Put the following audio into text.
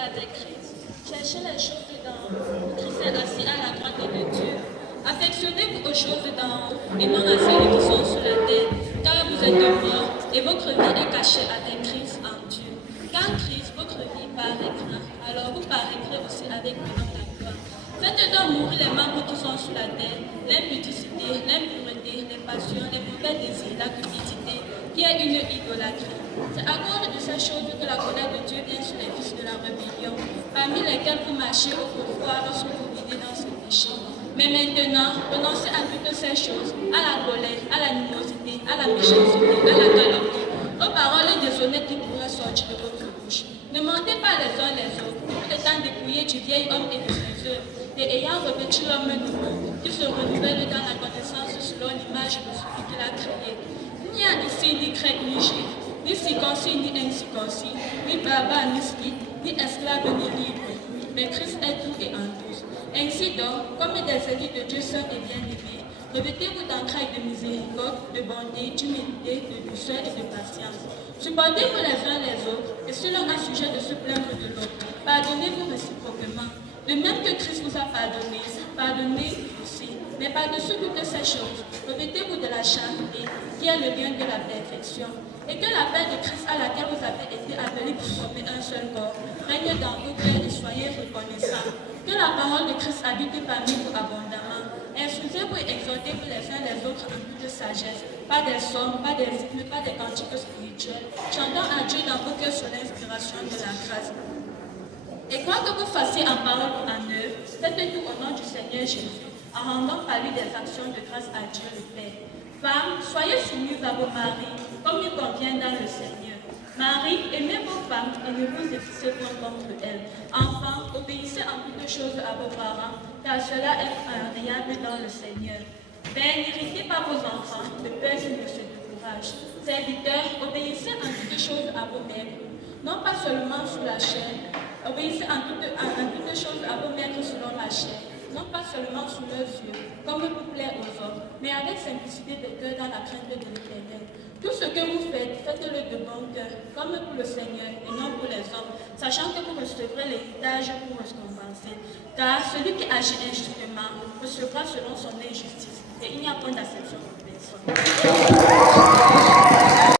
avec Christ. Cherchez les choses d'en haut, Christ est assis à la droite de Dieu. Affectionnez-vous aux choses d'en haut et non à celles qui sont sur la terre, car vous êtes morts et votre vie est cachée avec Christ en Dieu. Quand Christ, votre vie, paraîtra, alors vous paraîtrez aussi avec lui dans la gloire. Faites donc mourir les membres qui sont sur la terre, l'impudicité, l'impureté, les passions, les mauvais désirs, la cupidité, qui est une idolâtrie. C'est à cause de ces choses que la colère de Dieu vient sur les fils de la rébellion, parmi lesquels vous marchez autrefois lorsque vous vivez dans ce péché. Mais maintenant, renoncez à toutes ces choses, à la colère, à l'animosité, à la méchanceté, à la calomnie, aux paroles déshonnêtes qui pourraient sortir de votre bouche. Ne mentez pas les uns les autres, tout le temps dépouillé du vieil homme et de ses œuvres, et ayant revêtu l'homme nouveau, qui se renouvelle dans la connaissance selon l'image de celui qui l'a créé. Il n'y a ici ni grec ni juif, ni circoncis ni incirconcis, ni barbare ni scythe, ni esclave ni libre, mais Christ est tout et en tous. Ainsi donc, comme des élus de Dieu saints et bien-aimés, revêtez-vous d'entrailles de miséricorde, de bonté, d'humilité, de douceur et de patience. Supportez-vous les uns les autres, et si l'un a sujet de se plaindre de l'autre, pardonnez-vous réciproquement. De même que Christ vous a pardonné, pardonnez aussi. Mais par-dessus toutes ces choses, revêtez-vous de la charité, qui est le lien de la perfection. Et que la paix de Christ à laquelle vous avez été appelés pour former un seul corps, règne dans vos cœurs et soyez reconnaissants. Que la parole de Christ habite parmi vous abondamment. Instruisez-vous et exhortez-vous les uns les autres en toute sagesse, pas des sommes, pas des hymnes, pas des cantiques spirituels, chantant à Dieu dans vos cœurs sur l'inspiration de la grâce. Et quoi que vous fassiez en parole ou en œuvre, faites tout au nom du Seigneur Jésus, en rendant par lui des actions de grâce à Dieu le Père. Femmes, soyez soumises à vos maris, comme il convient dans le Seigneur. Marie, aimez vos femmes et ne vous épuisez point contre elles. Enfants, obéissez en toutes choses à vos parents, car cela est agréable dans le Seigneur. Père, n'irritez pas vos enfants, de peur qu'ils ne se découragent. Serviteurs, obéissez en toutes choses à vos maîtres, non pas seulement sous la chair. Obéissez en toutes choses à vos maîtres selon la chair, non pas seulement sous leurs yeux, comme pour plaire aux hommes, mais avec simplicité de cœur dans la crainte de l'Éternel. Tout ce que vous faites, faites-le de bon cœur, comme pour le Seigneur et non pour les hommes, sachant que vous recevrez l'héritage pour récompenser. Car celui qui agit injustement recevra selon son injustice, et il n'y a point d'acception de personne.